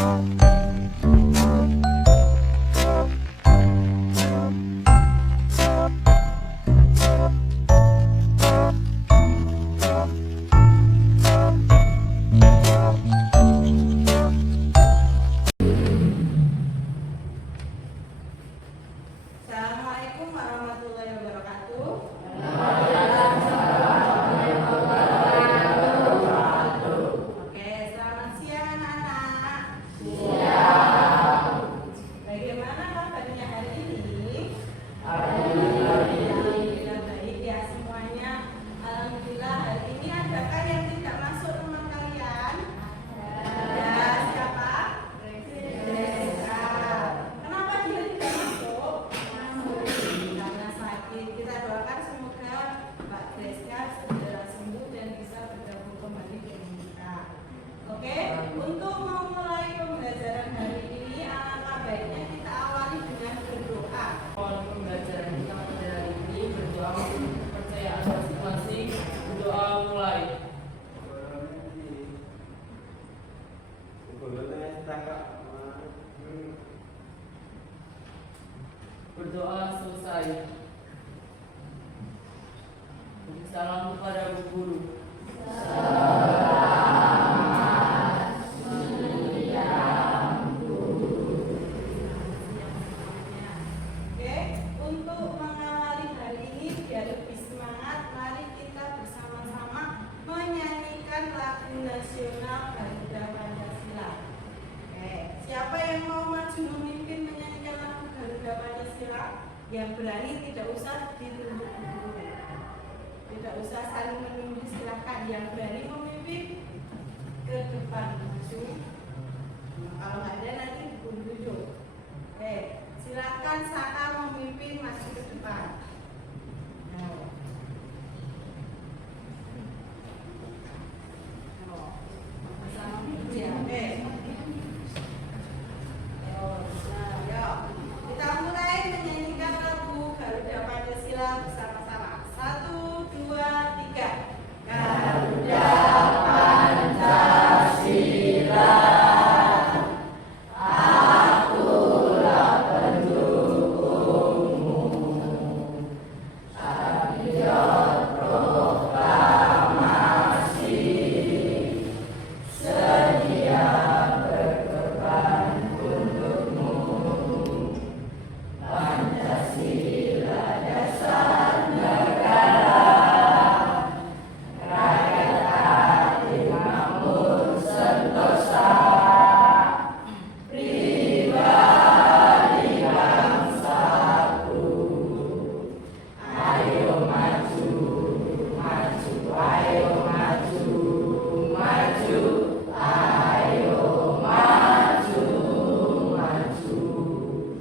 Assalamualaikum warahmatullahi wabarakatuh. Oke, selamat siang anak-anak. Bagaimana kabarnya hari ini? Alhamdulillah baik ya semuanya. Alhamdulillah hari ini adakah yang tidak masuk rumah kalian? Ada. Siapa? Reza. Kenapa dia tidak masuk? Karena sakit. Kita doakan semoga Mbak Greska segera sembuh dan bisa bergabung kembali dengan kita. Oke, untuk memulai pembelajaran hari ini, alangkah baiknya kita awali dengan berdoa. Pembelajaran kita pada hari ini berdoa untuk kepercayaan masing-masing. Berdoa mulai. Berdoa selesai. Salam kepada Bu Guru. Oke, untuk mengawali hari ini biar lebih semangat, mari kita bersama-sama menyanyikan lagu nasional Garuda Pancasila. Oke, siapa yang mau maju memimpin menyanyikan lagu Garuda Pancasila? Yang berani tidak usah ditunduk dulu, tidak usah saling menunduk, silakan. Yang berani memimpin ke depan maju. Kalau nggak ada nanti ditunjuk. Oke, silakan Saka memimpin maju ke depan. Bersama puja. Oke. Nah, kita mulai menyanyikan lagu Garuda Pancasila bersama-sama. 1, 2, 3. Garuda Pancasila.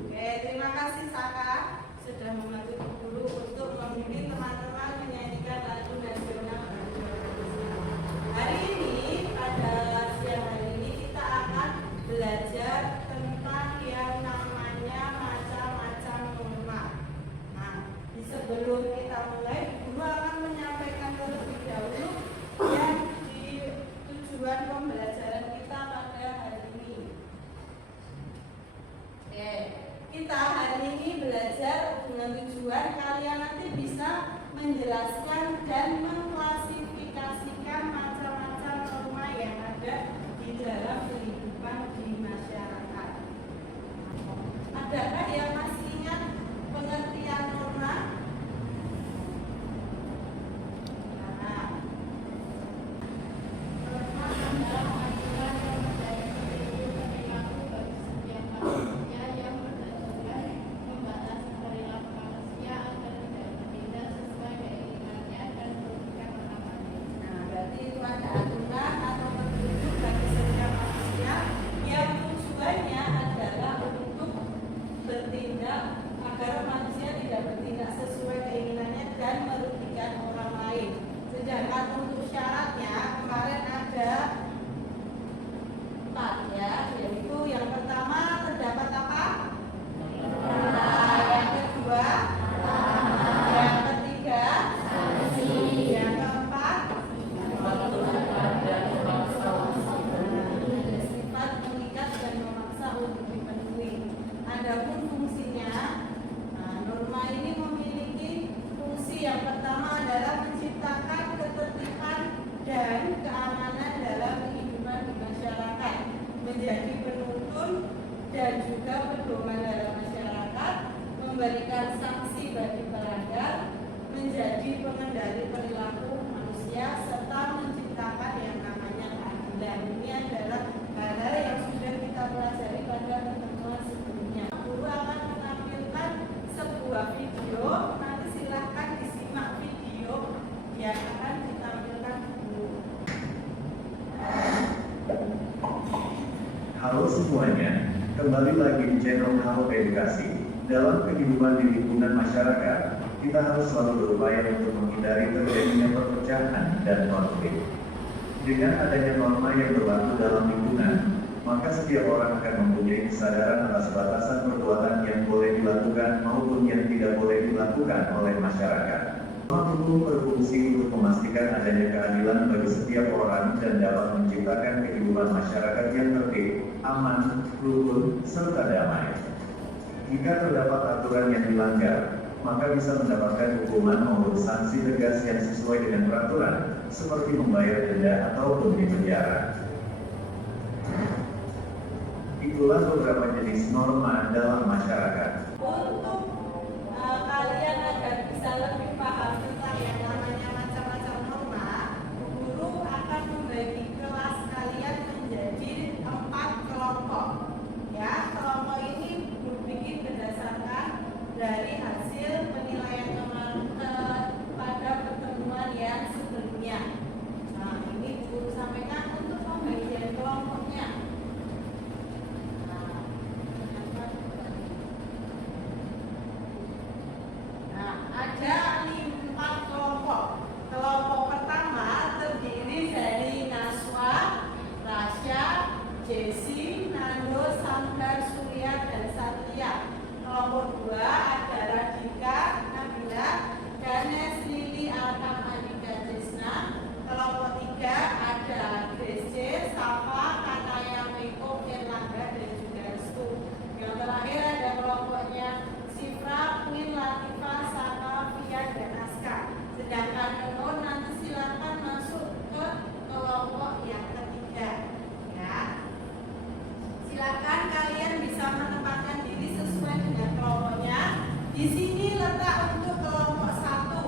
Oke, terima kasih Saka sudah membantu Ibu Guru untuk memimpin teman-teman menyanyikan lagu nasional Garuda Pancasila. Hari ini, pada siang hari ini kita akan belajar tentang yang namanya macam-macam norma. Nah, sebelum kita mulai, Guru akan menyampaikan terlebih dahulu yang di tujuan pembelajaran kita pada hari ini. Oke, kita hari ini belajar dengan tujuan kalian nanti bisa menjelaskan dan mengklasifikasikan macam-macam norma yang ada di dalam kehidupan di masyarakat. Adakah yang masih ingat pengertian norma? Nah, norma adalah aturan yang menjadi perilaku bagi setiap manusia yang berdasarkan pembatasan perilaku manusia agar tidak bertindak sesuai keinginannya dan juga pedoman dalam masyarakat, memberikan sanksi bagi pelanggar, menjadi pengendali perilaku manusia, serta menciptakan yang namanya keadilan. Ini adalah hal-hal yang sudah kita pelajari pada pertemuan sebelumnya. Guru akan menampilkan sebuah video, nanti silahkan disimak video yang akan ditampilkan guru. Halo semuanya, kembali lagi di channel Halo Edukasi. Dalam kehidupan di lingkungan masyarakat, kita harus selalu berupaya untuk menghindari terjadinya perpecahan dan konflik. Dengan adanya norma yang berlaku dalam lingkungan, maka setiap orang akan mempunyai kesadaran atas batasan perbuatan yang boleh dilakukan maupun yang tidak boleh dilakukan oleh masyarakat. Hukum berfungsi untuk memastikan adanya keadilan bagi setiap orang dan dapat menciptakan kehidupan masyarakat yang tertib, aman, rukun, serta damai. Jika terdapat aturan yang dilanggar, maka bisa mendapatkan hukuman maupun sanksi tegas yang sesuai dengan peraturan, seperti membayar denda ataupun dipenjara. Itulah beberapa jenis norma dalam masyarakat. Untuk kalian agar bisa lebih paham tentang yang namanya macam-macam norma, guru akan membagi kelas kalian menjadi 4 kelompok. Ya, kelompok ini berpikir berdasarkan dari hasil penilaian pada pertemuan yang sebelumnya. Nah, ini guru sampaikan untuk pembagian kelompoknya. Ada 4 kelompok. Kelompok pertama terdiri dari Naswa, Rasya, Jesse, Nando, Samgar, Surya, dan Satria. Kelompok 2 ada Radika, Nabila, Ganes, Lili, Alkam, Andika, Jesna. Kelompok 3 ada Grace, Safa, Kanaya, Meko, Erlangga, dan juga Restu. Yang terakhir ada kelompoknya Sifra, Queen, Latifah, Saka, Fia, dan Aska. Sedangkan Nunun nanti silakan masuk ke kelompok yang ketiga. Ya, silakan kalian bisa menempatkan diri sesuai dengan kelompoknya. Di sini letak untuk kelompok 1.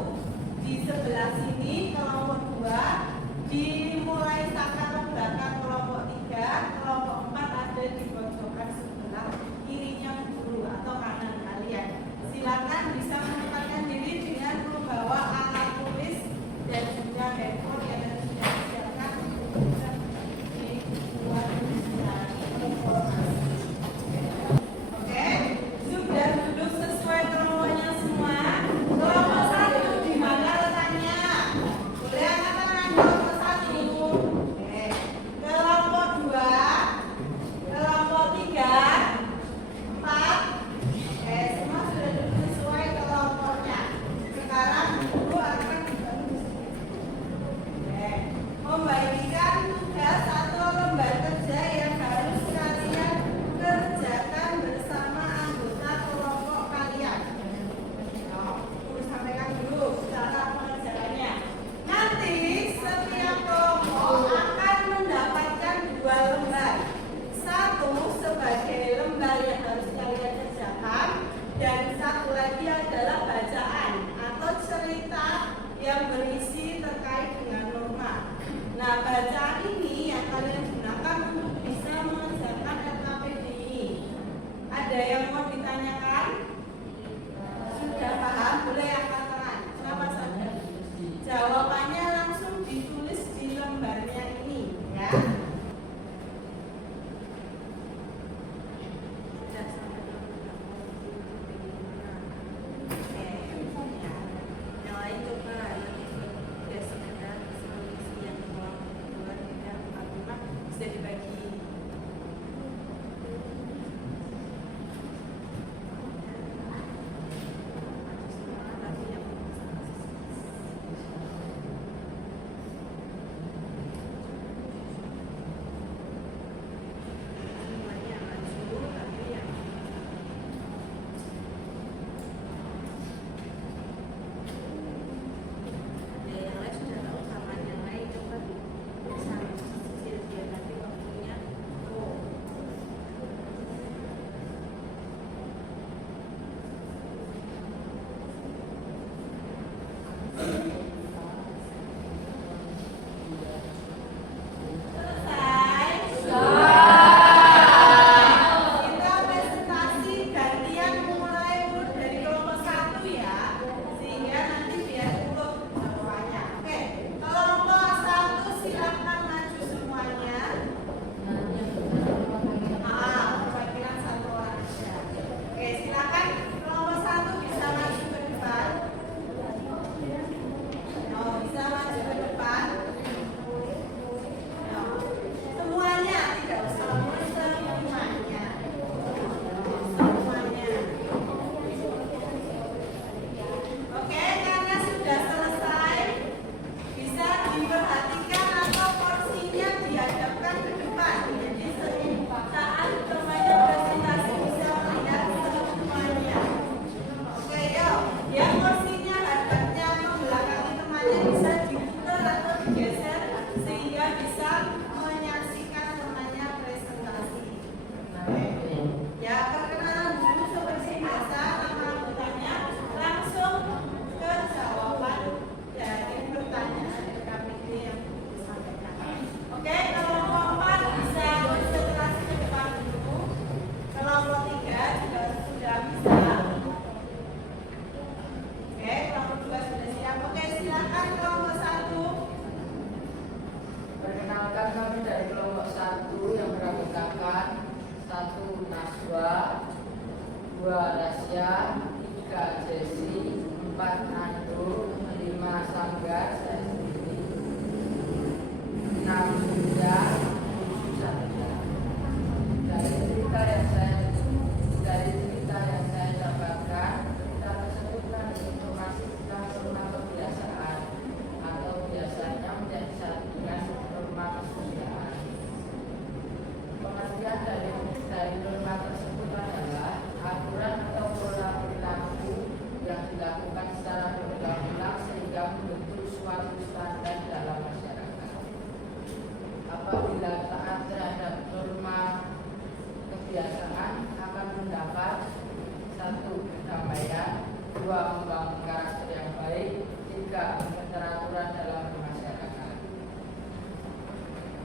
Di sebelah sini kelompok 2. Dimulai Saka ke belakang kelompok 3. Kelompok 4 ada di pojokan sebelah kirinya guru atau kanan kalian. Silakan bisa menempatkan diri dengan membawa alat tulis dan juga handphone yang sudah disiapkan untuk bisa dibuat informasi. Oke, sudah duduk sesuai kelompoknya semua. Kelompok 1 di mana letaknya? Boleh angkat tangan kelompok 1. Oke. Kelompok 2, kelompok 3. 2 Rasya, 3 Jesi, 4 Nando, 5 Sanggar, saya sendiri, 6 Surya, 7 Satria. Dari cerita yang saya dapatkan, cerita tersebut mengandung informasi tentang norma kebiasaan atau biasanya menjadi satuan norma kesosialan. Pengertian dari norma tersebut adalah aturan atau pola perilaku yang dilakukan secara berulang-ulang sehingga membentuk suatu standar dalam masyarakat. Apabila taat terhadap norma kebiasaan akan mendapat 1. Kedamaian, 2. Membangun karakter yang baik, 3. Keteraturan dalam masyarakat.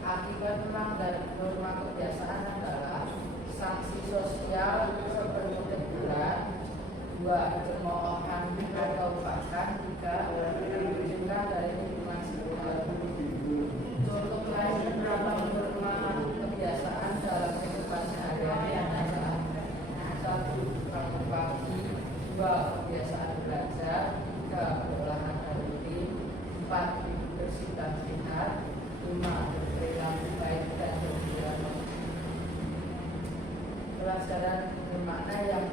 Akibat melanggar norma kebiasaan adalah sanksi sosial seperti teguran, 2. Cemoohan atau bahkan 3. Penunjukan dari lingkungan sekitar. Contoh lain beberapa norma kebiasaan dalam kehidupan sehari-hari adalah 1. Bangun pagi, 2. Kebiasaan belajar, 3. Berolahraga rutin, 4. Hidup bersih dan sehat, 5. Berperilaku baik dan berperilaku. Pelajaran bermakna yang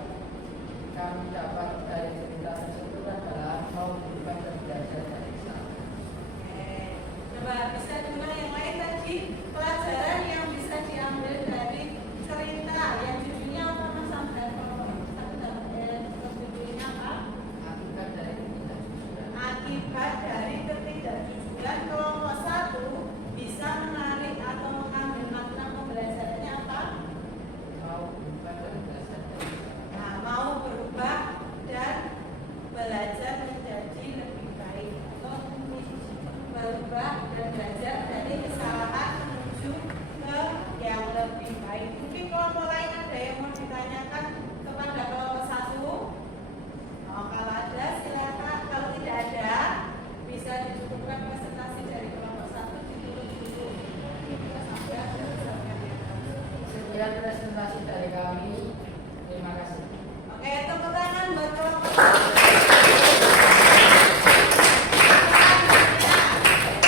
kami dapat dari cerita tersebut adalah mau berubah dan belajar dari sana. Coba bisa diulang yang lain tadi, pelajaran yang bisa diambil dari cerita yang judulnya apa Mas Samdan? Judulnya apa? Akibat dari ketidakjujuran. Akibat dari ketidakjujuran. Kelompok 1 bisa menarik atau mengambil makna pembelajarannya apa? Mau berubah dan belajar dari sana. Nah, mau berubah dan belajar menjadi lebih baik atau berubah dan belajar dari kesalahan menuju ke yang lebih baik. Mungkin kelompok lain ada yang mau ditanyakan kepada kelompok 1? Oh, kalau ada silakan. Kalau tidak ada, bisa dicukupkan presentasi dari kelompok 1 ditutup dulu. Sampai ada Sekian presentasi dari kami. Terima kasih. Oke, tepuk tangan buat kelompok.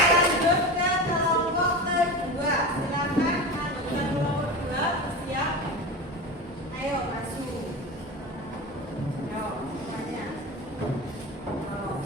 Lanjut ke kelompok kedua. Silakan anggota kelompok 2 bersiap. Ayo masuk. Ayo semuanya. Oh.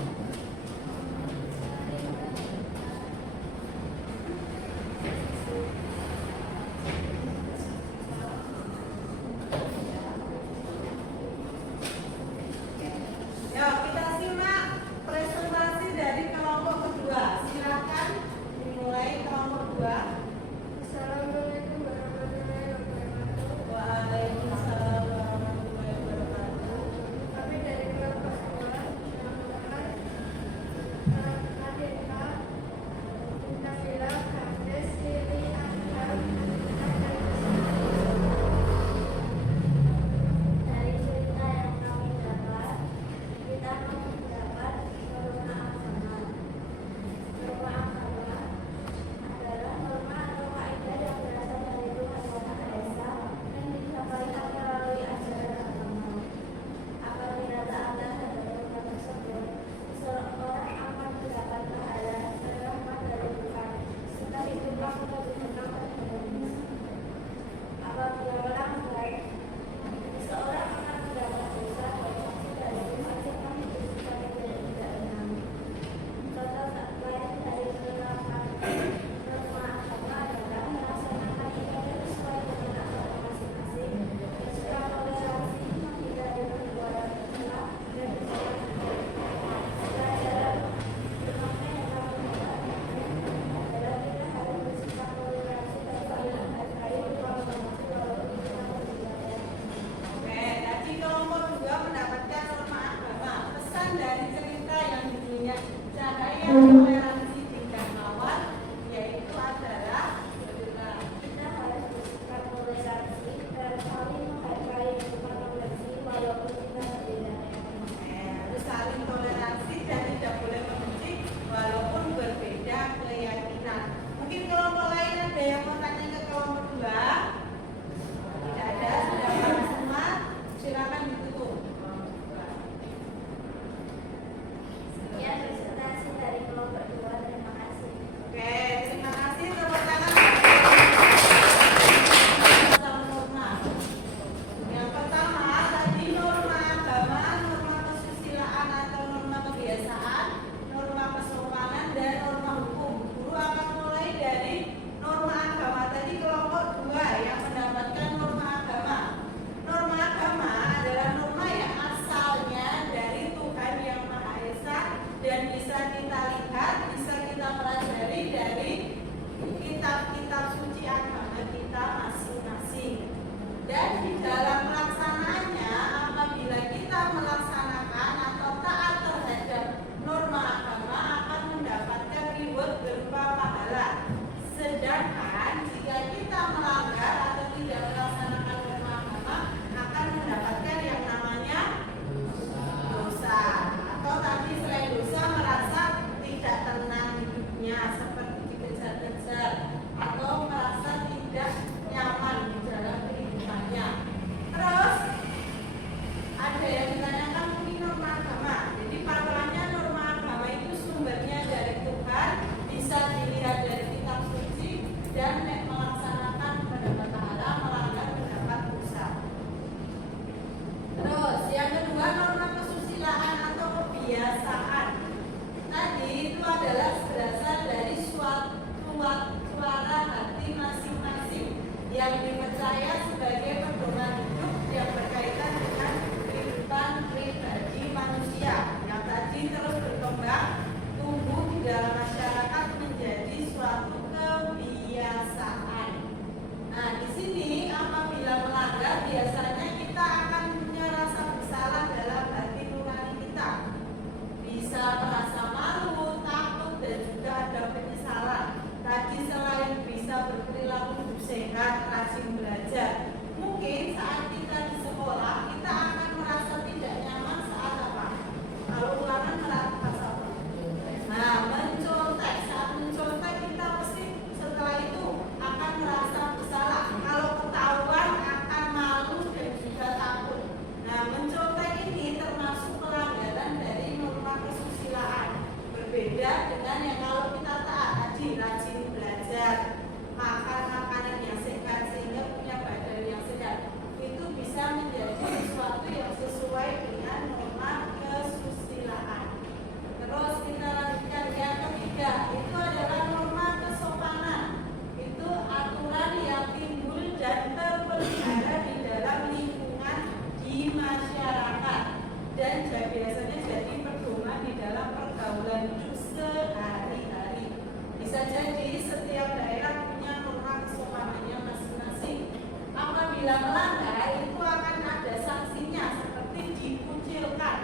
melanggar itu akan ada sanksinya seperti dikucilkan,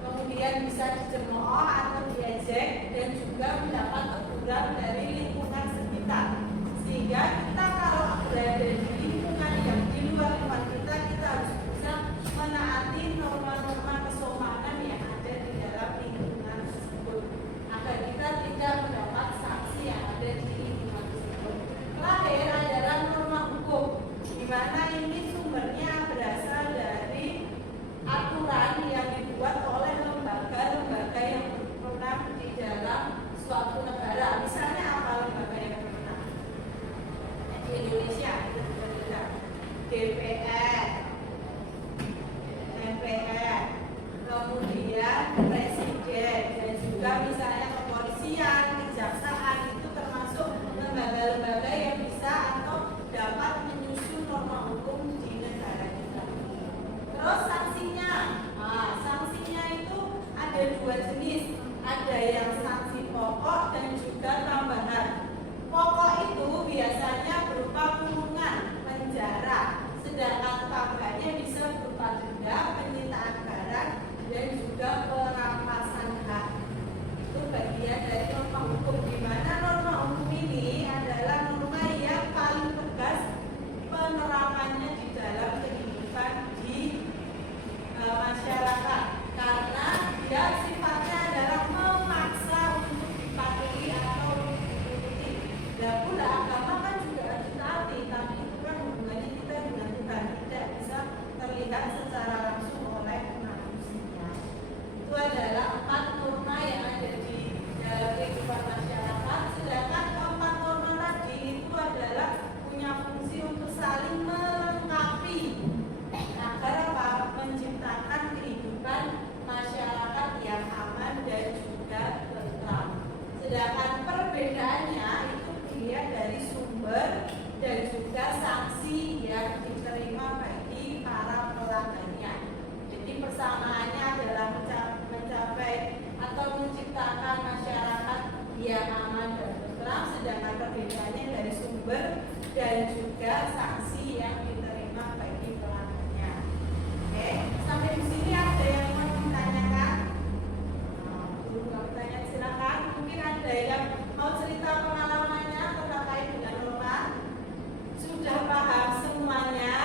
kemudian bisa dicemooh atau diejek, dan juga mendapat teguran dari lingkungan sekitar. Sehingga kita kalau berada di lingkungan yang di luar rumah kita harus bisa menaati norma-norma kesopanan yang ada di dalam lingkungan tersebut, agar kita tidak mendapat sanksi yang ada di lingkungan tersebut. Terakhir adalah norma hukum, di mana ini sumbernya berasal dari aturan yang dibuat oleh lembaga-lembaga yang berwenang di dalam suatu negara. Misalnya apa lembaga yang berwenang? Di Indonesia itu berbeda. DPR, MPR, kemudian Presiden, dan juga misalnya kepolisian, kejaksaan, itu termasuk lembaga-lembaga yang bisa atau dapat menyusun norma hukum di negara kita. Terus sanksinya, sanksinya itu ada dua jenis, ada yang sanksi pokok dan juga tambahan. Pokok itu biasanya berupa kurungan, penjara, sedangkan tambahannya bisa berupa denda, penyitaan barang, dan juga perampasan hak. Itu bagian dari norma hukum, di mana norma hukum ini adalah norma yang paling tegas penerapannya di dalam kehidupan di masyarakat, karena dia sifatnya adalah memaksa untuk dipatuhi atau diikuti. Dan pula agama kan juga harus ditaati, tapi itu kan hubungannya kita dengan Tuhan, tidak bisa terlihat secara langsung oleh manusia. Itu adalah 4 norma yang ada di dalam kehidupan masyarakat. Sedangkan keempat norma tadi itu adalah punya fungsi untuk saling melengkapi agar apa? Menciptakan kehidupan masyarakat yang aman dan juga tentram. Sedangkan perbedaannya itu dilihat dari sumber dan juga sanksi yang diterima bagi para pelanggannya. Jadi persamaannya adalah mencapai atau menciptakan masyarakat yang aman dan tentram, sedangkan perbedaannya dari sumber dan juga sanksi yang diterima bagi pelanggannya. Oke, sampai di sini ada yang mau ditanyakan? Belum bertanya, silakan. Mungkin ada yang mau cerita pengalamannya terkait dengan norma. Sudah paham semuanya?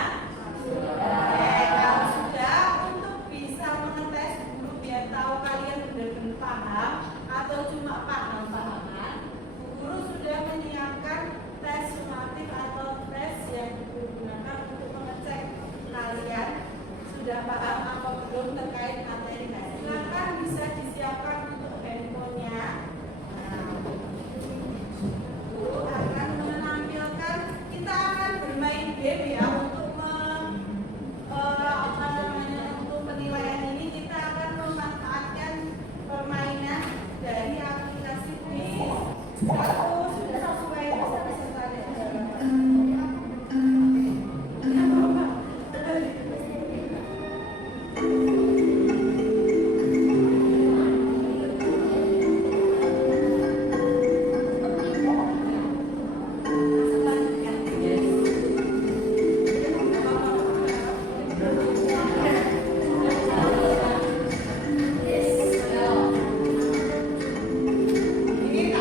Oke, kalau sudah, untuk bisa mengetes dulu biar tahu kalian benar-benar paham atau cuma paham-pahaman, Bu Guru sudah menyiapkan tes sumatif atau tes yang digunakan untuk mengecek kalian sudah paham apa belum terkait materi. Silakan bisa disiapkan untuk handphonenya. Guru akan menampilkan, kita akan bermain game ya untuk untuk penilaian ini. Kita akan memanfaatkan permainan dari aplikasi kuis. Satu sudah sesuai dengan pesertanya. Ini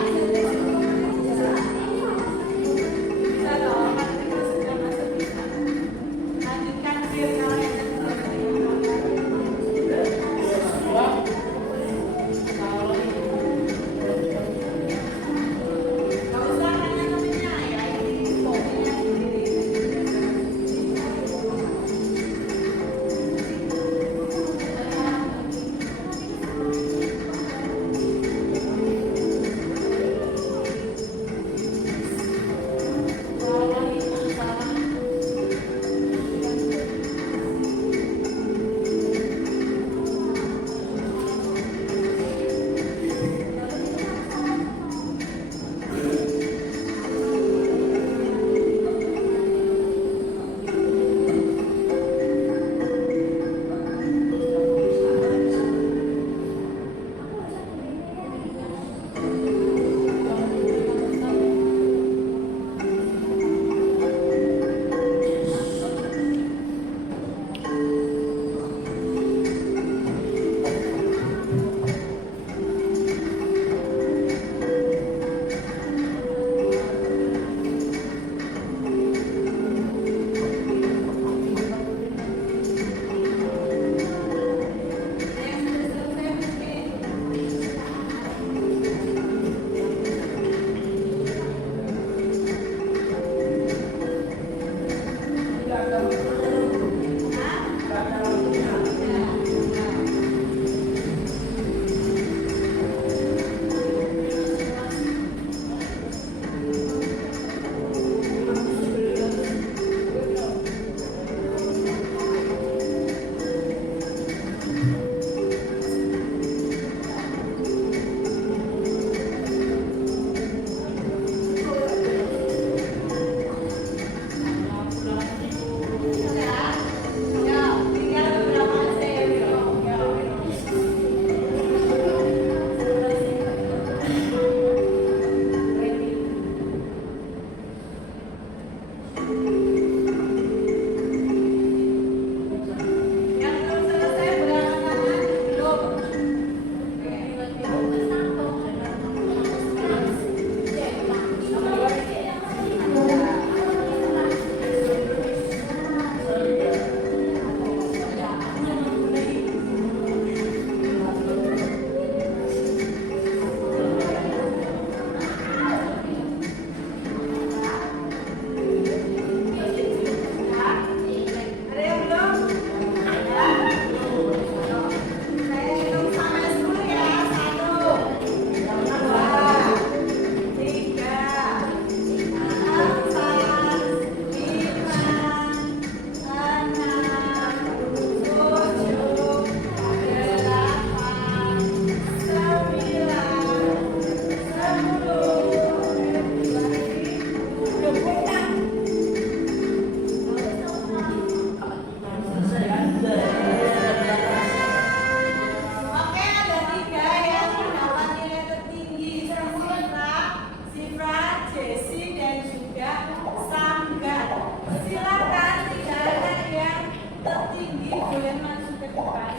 tinggi boleh maju ke depan.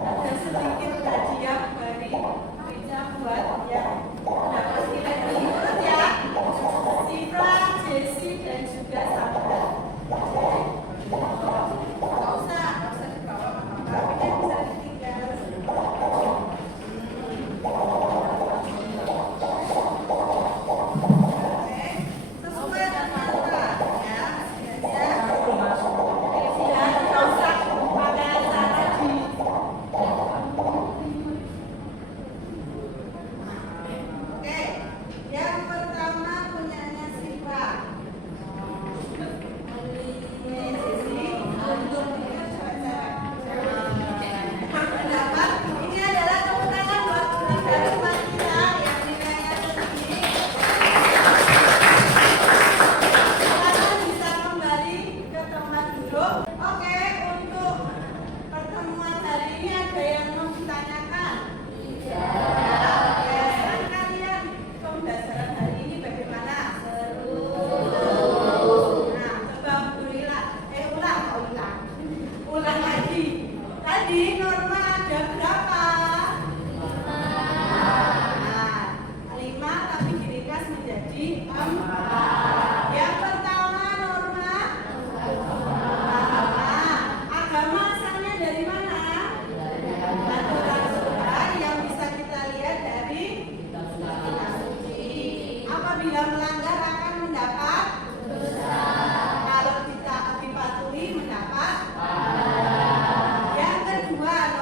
Ada sedikit hadiah dari meja buat yang dapat nilai berikut ya. Sifra, Jesse, dan juga Sandra. Nggak usah dibawa apa-apa, tapi bisa ditinggal. Sesuai dengan mantra ya, sudah tidak usah pakai cara di. Oke, yang pertama punyanya Sifra. Pendapat ini adalah kemenangan buat murid dari rumah kita yang nilainya tinggi. Silakan bisa kembali ke tempat duduk. Oke, untuk pertemuan hari ini ada yang mau ditanyakan? Oke, kan kalian pembelajaran hari ini bagaimana? Seru. Nah, coba ulang lagi. Tadi norma ada berapa? 5, tapi diringkas menjadi 4. Yang pertama norma agama asalnya dari mana? Aturan Tuhan yang bisa kita lihat dari kitab suci. Apabila melanggar akan mendapat dosa. Kalau kita dipatuhi mendapat. Yang kedua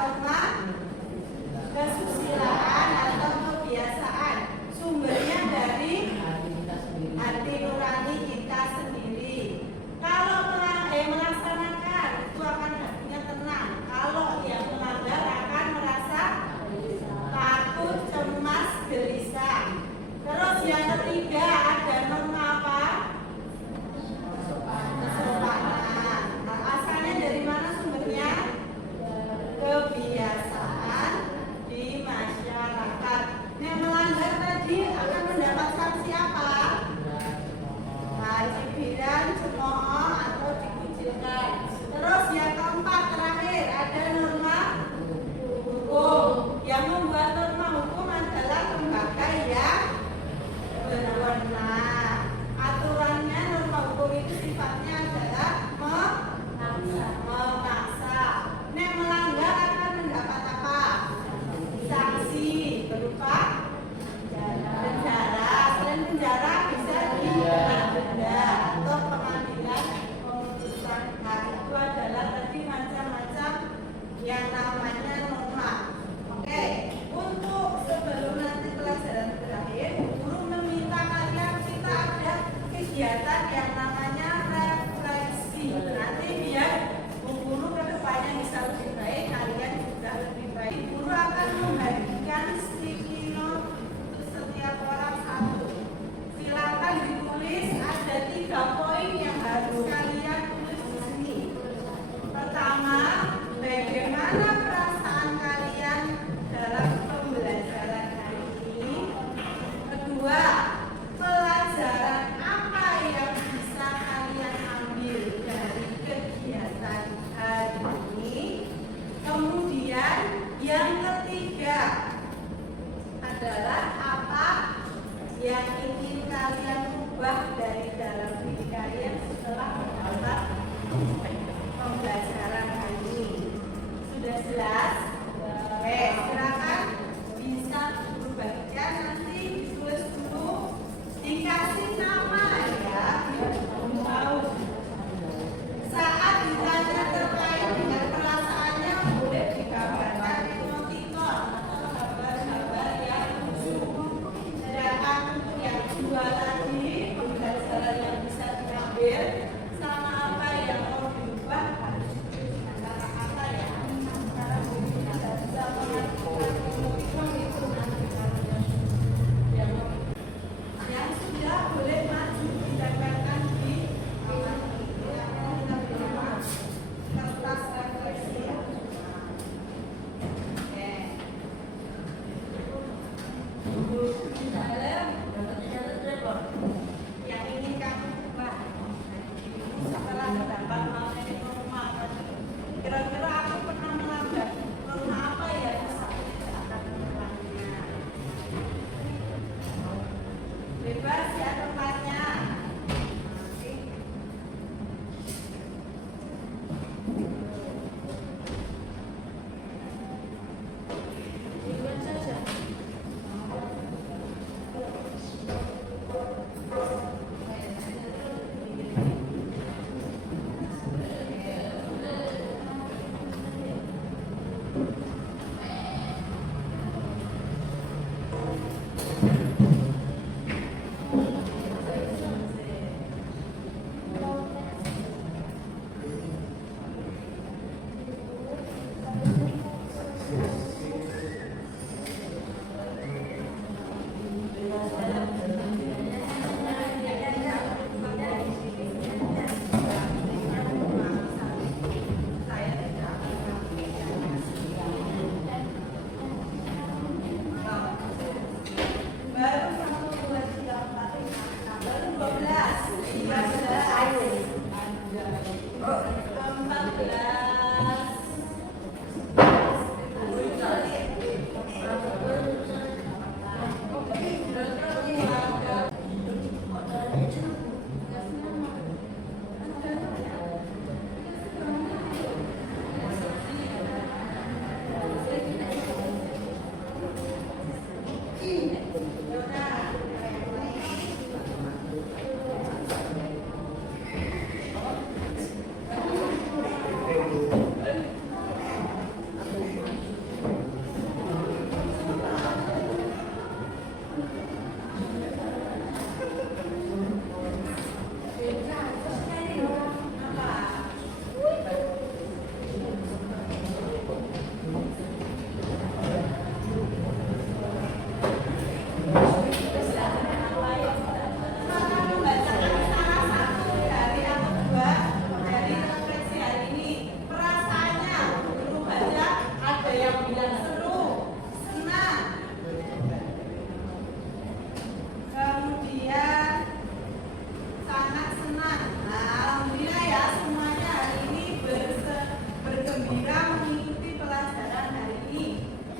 gembira mengikuti pelajaran hari ini.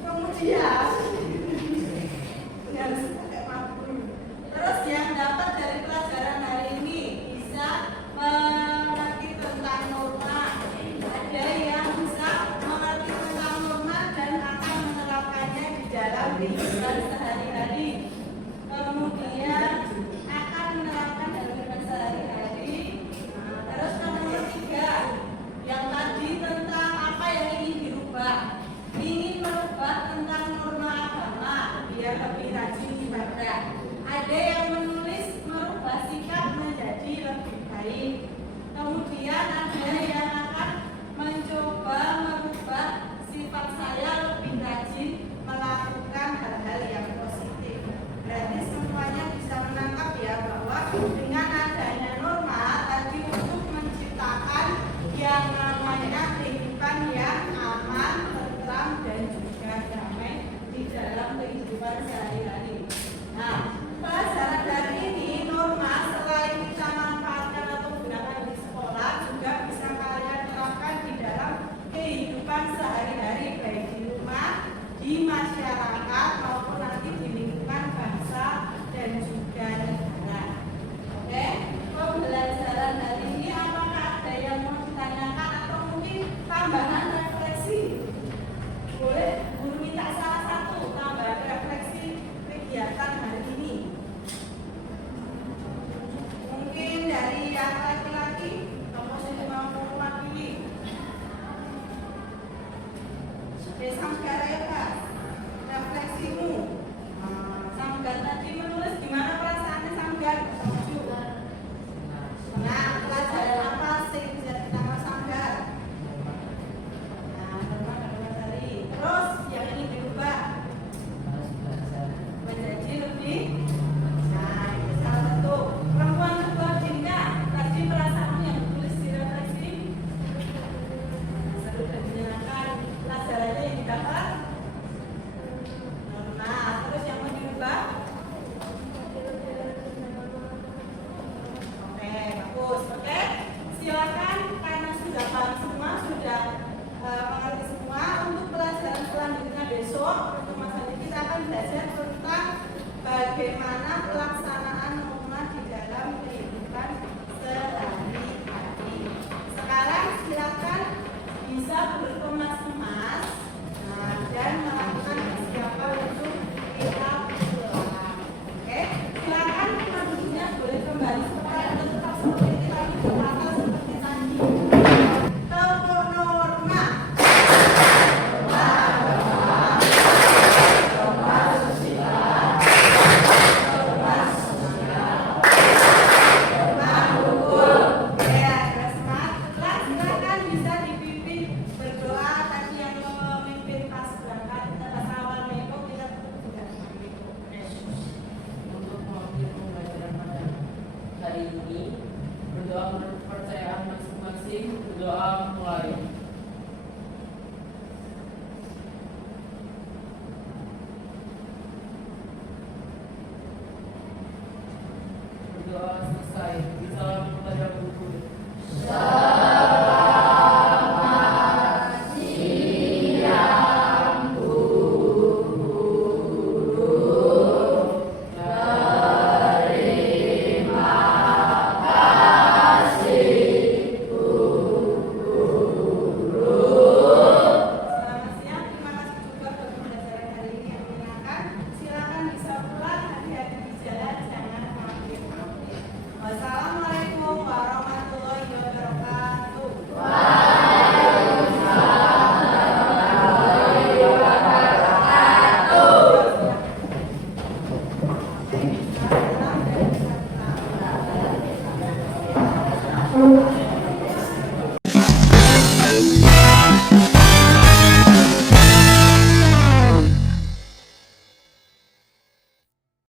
Kemudian ini harus pakai makhluk. Terus yang dapat dari pelajaran hari ini bisa mengerti tentang norma. Ada yang bisa mengerti tentang norma dan akan menerapkannya di dalam kehidupan sehari-hari. Kemudian akan menerapkan dalam kehidupan sehari-hari. Nah, terus nomor 3, yang tadi tentang apa yang ingin dirubah. Ingin merubah tentang norma agama biar lebih rajin ibadah. Ada yang menulis merubah sikap menjadi lebih baik. Kemudian ada yang akan mencoba merubah sifat saya lebih rajin melakukan hal-hal yang positif. Berarti semuanya bisa menangkap ya bahwa dengan adanya norma tadi untuk menciptakan yang namanya kehidupan yang aman, tentram dan juga damai di dalam kehidupan sehari-hari. Nah, pelajaran dari ini norma selain kita manfaatkan atau gunakan di sekolah juga bisa kalian terapkan di dalam kehidupan sehari-hari baik di rumah, di masyarakat maupun nanti di lingkungan bangsa dan juga negara. Oke, pembelajaran hari ini apakah ada yang mau ditanyakan atau mungkin tambahan refleksi? Boleh guru minta salah satu tambahan refleksi kegiatan hari ini. Mungkin dari yang laki-laki, kamu sudah mau mewakili. Oke,